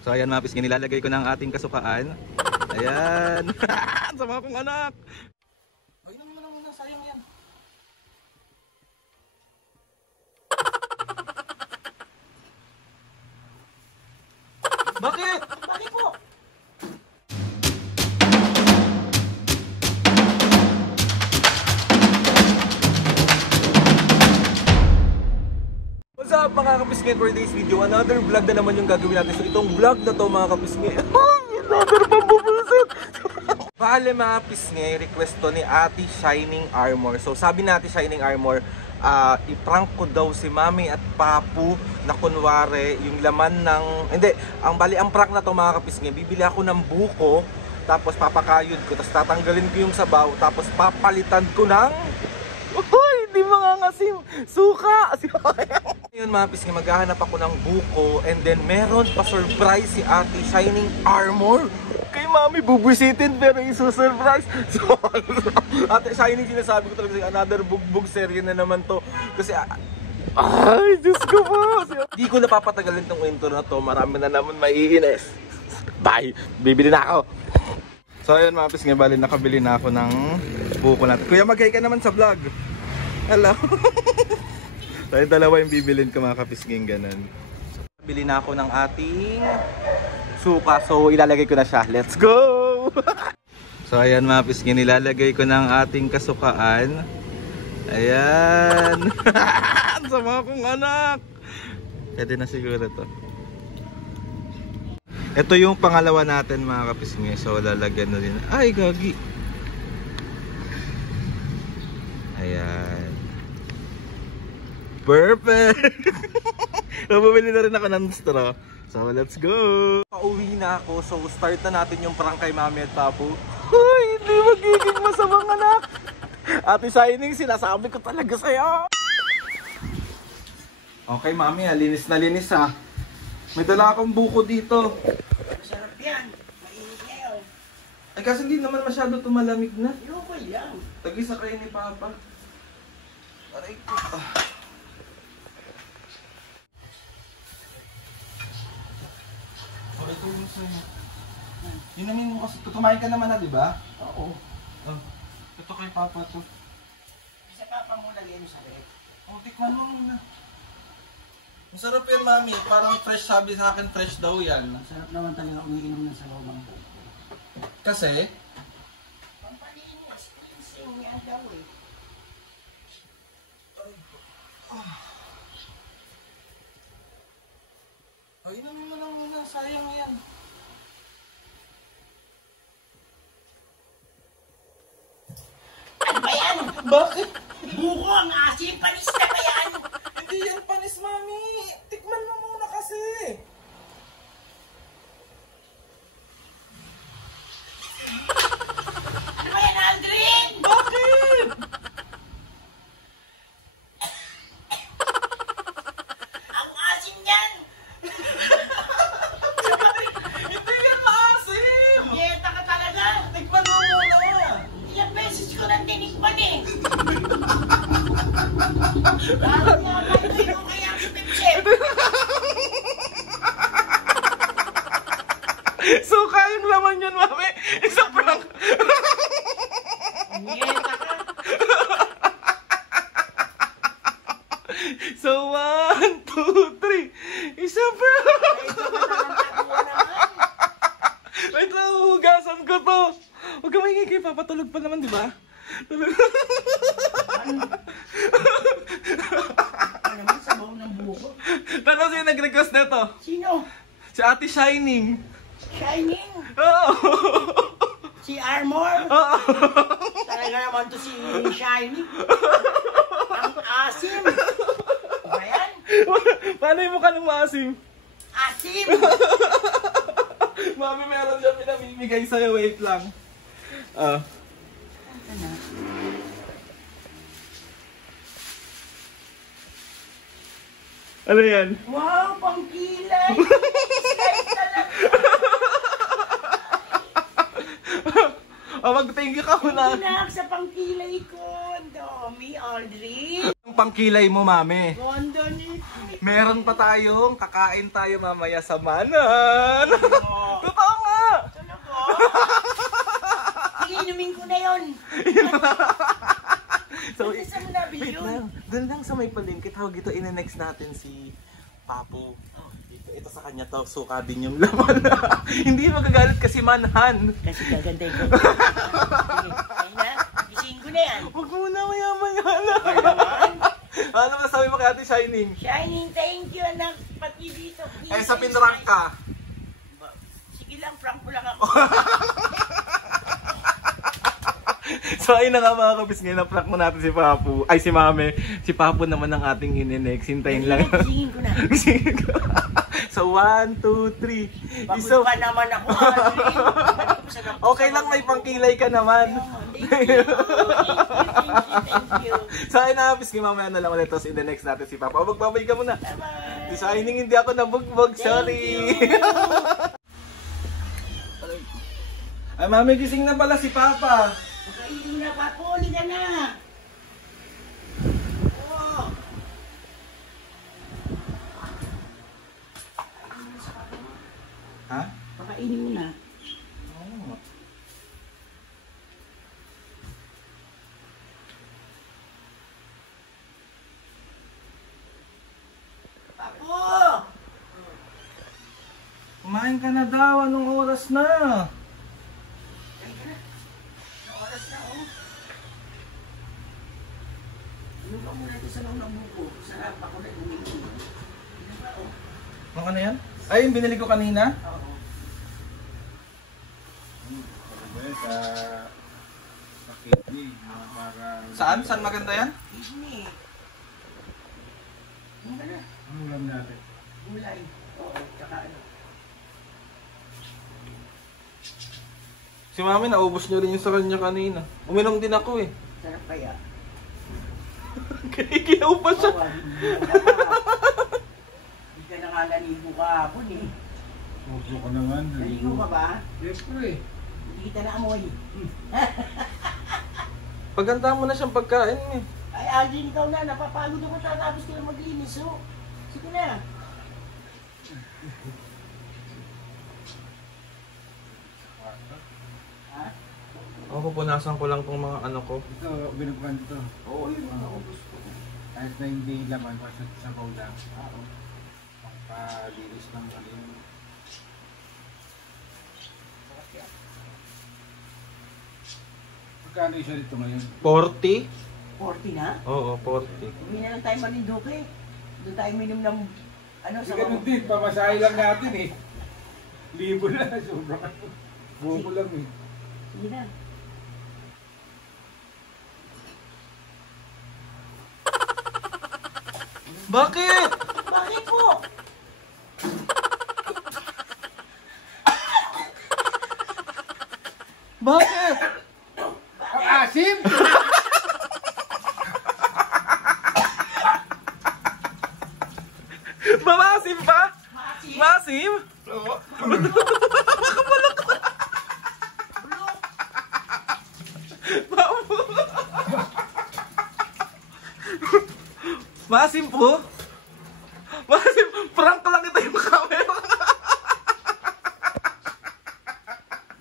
So ayan mga pisngi, nilalagay ko ng ating kasukaan. Ayan. Sama kong anak. Ay naman muna, sayang yan. Bakit? Bakit po? What's up mga kapisngit, for today's video, another vlog na naman yung gagawin natin. So itong vlog na to mga kapisngit, another pambubusit. Bale mga pisngit, request to ni Ate Shining Armor. So sabi na Ate Shining Armor, i-prank ko daw si Mami at Papu na kunwari yung laman ng... Hindi, ang prank na to mga kapisngit, bibili ako ng buko, tapos papakayod ko, tapos tatanggalin ko yung sabaw, tapos papalitan ko ng... Uy, di mga ngasim, suka! Ngayon mga pisngi, maghahanap ako ng buko, and then meron pa surprise si Ate Shining Armor. Kay Mami bubisitin pero iso-surprise. So, Ate Shining, sinasabi ko talaga, another bugbog serye na naman to. Kasi, ay, Diyos ko po! Di ko napapatagalin tong intro na to, marami na naman maiinis. Bye! Bibili na ako! So ayun mga pisngi, bali nakabili na ako ng buko natin. Kuya, mag-hi ka naman sa vlog. Hello. So yung dalawa yung bibilin ko mga kapisnging ganun. So, bili na ako ng ating suka. So ilalagay ko na siya. Let's go! So ayan mga pisngi, nilalagay ko ng ating kasukaan. Ayan. Sama kong anak. Pwede na siguro to. Ito yung pangalawa natin mga kapisngi. So lalagyan na din. Ay gagi. Ayan. Perfect. Bumili na rin ako ng straw. So let's go. Pauwi na ako. So start na natin yung prank kay Mami at Papu. Uy, hindi magiging masamang anak. Ate Shining, sinasabi ko talaga sa'yo. Okay Mami, linis na linis ha. May dala akong buko dito. Masarap yan. Mainit ngayon. Ay kasi hindi naman masyado tumalamig na. Ayoko yan. Tagisa kayo ni Papa. Aray ko. Oh, ito yung sa'yo. Inumin mo kasi. Kumain ka naman na, di ba? Oo. Oh, ito kay Papa to. Sa papa mo lagyan mo sa rep. Oh, tikman mo muna. Masarap yan, Mami. Parang fresh, sabi sa akin, fresh daw yan. Masarap naman talaga umiinom ng sabaw ng buko. Kasi? Pampalinis, cleansing yan daw eh. Ay, inumin mo lang muna. Sayang yan. Ano ba yan? Bakit? Buko ang asim, panis na ba yan? Hindi yan panis, Mami. Tikman mo muna kasi. Ano ba yan, Aldrin? Bakit? Ang asim yan! Hindi yan maasim. Dieta ka talaga! Tikman mo muna. Ilang beses ko nang tinikman eh! Lalo nga kayo ko kaya ang step-step! Suka yung laman yan, Mami. Isang prank. Dieta ka! So, 1, 2, 3. Isang prank. Wait lang, hugasan ko to. Huwag ka maingay kay Papa. Tulog pa naman, di ba? Tulog. Ano naman sabaw ng buko? Tanong sino nag-request na to? Sino? Si Ate Shining. Shining? Oo. Si Armor? Oo. Talaga naman to si Shining. Ang asim. Ba yan? Paano yung mukha ng maasim? Asim! Mami, meron siya pinamimigay sa'yo. Wait lang. Ano yan? Wow, pangkilay! Sky talaga! Mag-thank you ka muna. Inak sa pangkilay ko. Dami, Aldrin. Ang pangkilay mo, Mami. Ganda nito. Meron pa tayong kakain tayo mamaya sa Manan. Totoo nga! Talaga? Sige, inumin ko na yun. So, Saan mo nabili wait yun? lang. Doon lang sa may palengke, tawag ito, ine-next natin si Papu. Ito sa kanya to, suka din yung laman. Hindi magagalit kasi manhan. Kasi gaganda ko. Sige, kaya na. Gising ko na yan. Huwag muna, maya-maya na. Okay naman. Ano masabi mo kay Ate Shining? Shining, thank you anak. Pati dito. Eh, sa pinrank ka. Sige lang, prank ko lang ako. So ayun na nga mga kabis, ngayon na-prank mo natin si Papu. Ay si Mame. Si Papu naman ang ating ine-next. Hintayin lang. Gisingin ko na. Gisingin ko. So 1, 2, 3. Bakit pa naman ako? Okay lang, may pangkilay ka naman. Thank you. Thank you. So ayun na kabis, mamaya na lang ulit. Tapos ine-next natin si Papu. Magbabay ka muna. Bye-bye. Si Shining, hindi ako nabugbog. Sorry. Ay Mami, gising na pala si Papa. Pakainin na, Papo. Liga na. Oo. Ha? Pakainin mo na. Oo. Papo! Kumain ka na daw. Anong oras na? Oras na, oh. Inom ka muna ito sa loob ng buko. Sarap ako na uminom. Inom ka, oh. Ano na yan? Ay, yung binili ko kanina? Oo. Sa kidney, para... Saan? Saan maganda yan? Disney. Inom ka na. Ano ulam natin? Gulay. Oo, tsaka ano. Si Mami, naubos niyo rin yung sa kanya kanina. Uminom din ako eh. Sarap kaya. Kinikilaw pa siya. Oo, hindi ka nakalanibo ka hapon eh. Puso ko naman. Naligo ka ba? Siyempre. Hindi kita naamoy. Paganda mo na siyang pagkain eh. Ay, Aldrin, ikaw na. Napapagod ako tatapos ka na maglinis. So, sige na. Ha? Ako, pupunasan ko lang tong mga ano ko. Ito, binukuhan ito. Oo, yun mga ubos ko. Kahit na hindi laman, basta sa bowl lang. Pagpalinis ng alin. Magkano isa dito ngayon? 40? 40 na? Oo, 40. Hindi na lang tayo malinduki. Doon tayo minom ng ano Hindi sa ganun din, pamasahe lang natin eh. Libo na, sobra ka. Buko lang eh. Sige na. Bakit? Bakit po? Bakit? Ang asim! Mamasim pa? Maasim? Masim? Oo. Masim po? Masim, prank lang ito yung camera.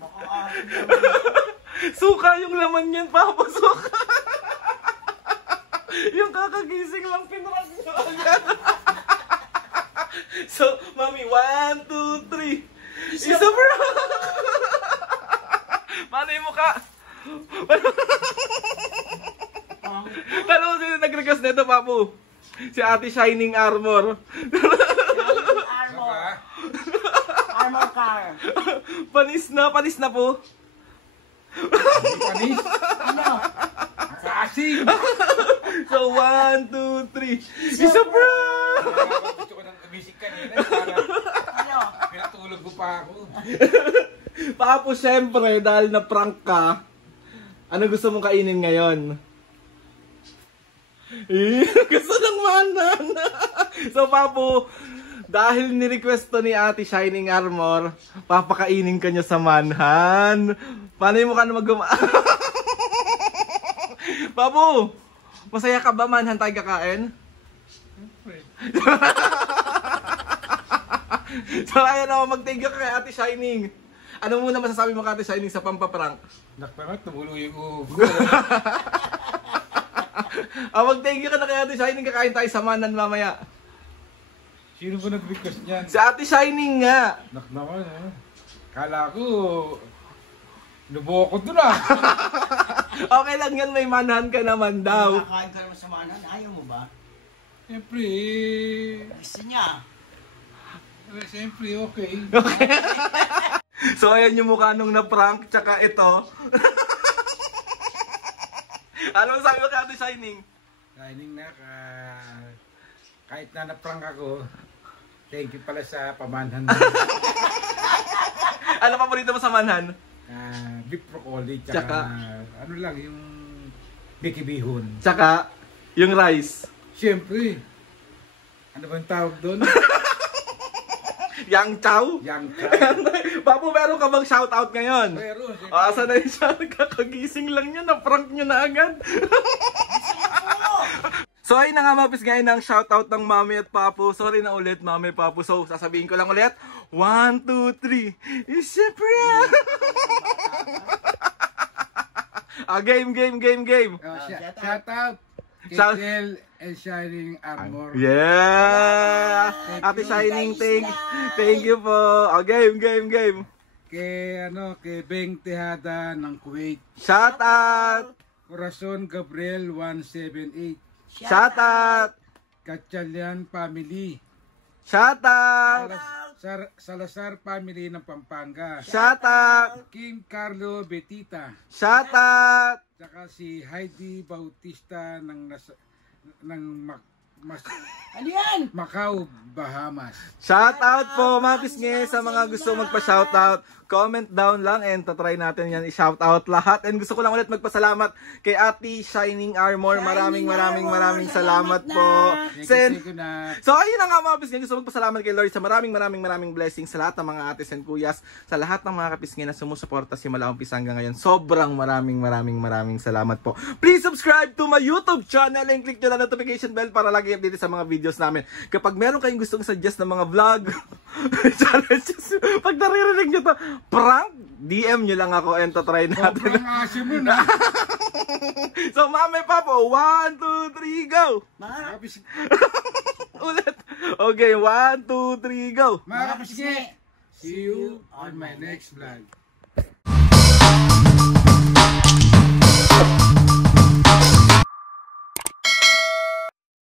Baka asim naman. Suka yung laman yan, Papa, suka. Yung kakagising lang pinrank nyo agad. So, Mami, 1, 2, 3. Isa prank! Paano yung mukha? Paano mo sino nag-request nito, Papu? Si Ate Shining Armor. Armor. Armor car. Panis na po. Panis! Ano? Sa asim! So, 1, 2, 3. Isa prank! Gusto ko nang kamisik kanina para Ano? pinatulog ko pa ako. Papu, syempre, dahil na prank ka, ano gusto mong kainin ngayon? Gusto ng manan. So, Papu, dahil ni-request to ni Ate Shining Armor, papakainin ka niya sa manhan. Paano yung mukha na mag-guma? Papu, masaya ka ba manhan tayo kakain? So ayun ako, mag-thank you kay Ate Shining. Ano muna masasabi mo kay Ate Shining sa pampaprank? Nakparat, tumulo yung ugo. Mag-thank you ka na kay Ate Shining, kakain tayo sa Manan mamaya. Sino ba nag-request niyan? Si Ate Shining nga. Naman, eh. Kala ko, nubukod doon ah. Okay lang yan, may manahan ka naman daw. Nakakain ka naman sa manan, ayaw mo ba? Siyempre, Gusto niya. siyempre, okay. So ayan yung mukha nung na-prank, tsaka ito. Ano sabi mo kay Ate Shining? Shining na, kahit na na-prank ako, thank you pala sa pamanhan. Ano paborito mo sa manhan? Beef broccoli, tsaka ano lang, yung bikibihon. Tsaka yung rice. Siyempre, ano ba yung tawag doon? Yang chow? Yang chow. Papu, meron ka bang shoutout ngayon? Pero, Asa na yun siya? Kakagising lang niya, na-prank niya na agad. So ayun na nga mga pisngay ng shoutout ng Mami at Papu. Sorry na ulit Mami Papu. So sasabihin ko lang ulit. 1, 2, 3. Siyempre. Game. shout out Shout- Kitel and Shining Armor. Yeah. Ate Shining, thank you po. Game. Kay Beng Tejada ng Kuwait. Shout out. Corazon Gabriel 178. Shout out. Katchalian Family. Shout out. Salazar Family ng Pampanga. Shout out. King Carlo Betita. Shout out. Saka si Heidi Bautista ng Ano yan? Macau, Bahamas. Shout out po mga pisngi sa mga gusto magpa-shoutout. Comment down lang and tatry natin yan i-shoutout lahat. And gusto ko lang ulit magpasalamat kay Ate Shining Armor. Maraming salamat po. Thank you na. So ayun na nga mga pisngi. Gusto magpasalamat kay Lord sa maraming blessings sa lahat ng mga ates and kuyas. Sa lahat ng mga kapisngi na sumusuporta si Mala Umpisa hanggang ngayon. Sobrang maraming salamat po. Please subscribe to my YouTube channel and click nyo na notification bell para lagi update sa mga videos namin. Kapag meron kayong gustong suggest ng mga vlog, challenges, pag naririnig nyo to, prank, DM nyo lang ako and try natin. Sobrang asim mo na. So, Mami Papo, 1, 2, 3, go! Mga Ulit. Okay, 1, 2, 3, go! Mga kapisngi, see you on my next vlog.